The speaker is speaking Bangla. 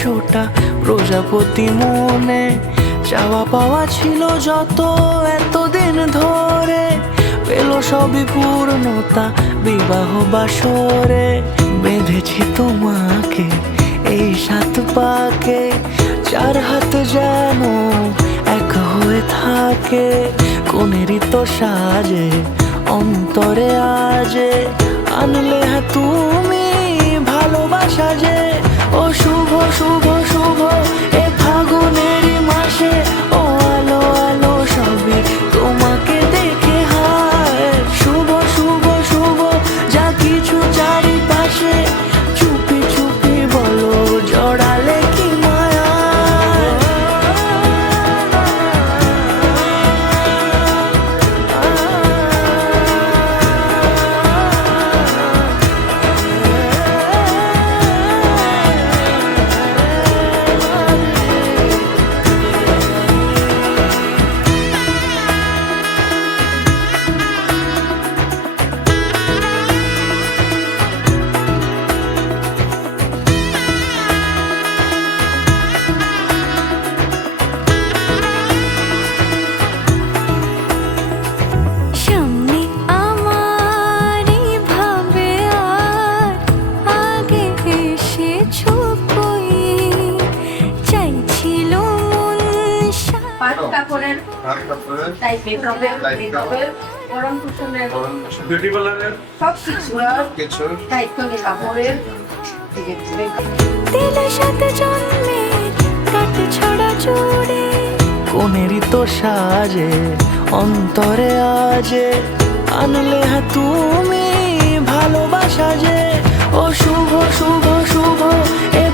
100টা প্রজাপতি মনে, চাওয়া পাওয়া ছিল যত এতদিন ধরে, পেল সবই পূর্ণতা বিবাহ বাসরে। বেঁধেছি তোমাকে এই 7 পাকে, 4 হাত যেন এক হয়ে থাকে। কোনেরই তো সাজে অন্তরে আজে, আনলে হ্যাঁ তুমি ভালোবাসা যে। ও শুভ শুভ শুভ এ ফাগুনেরই মাসে, ও আলো আলো সবই তোমাকে দেখে হায়। শুভ শুভ শুভ যা কিছু চারিপাশে, চুপি চুপি বলো জড়ালে কি মায়া। কাপড়ের টাইপ মেকআপের গরম কুশনের বিউটি পার্লারের সব কিছু টাইপ করে কাপড়ের তেলের সাথে জন্মে কাটে ছড়া জুড়ে। কোনেরই তো সাজে অন্তরে আজে, আনলে হ্যাঁ তুমি ভালোবাসা যে। ও শুভ শুভ শুভ এ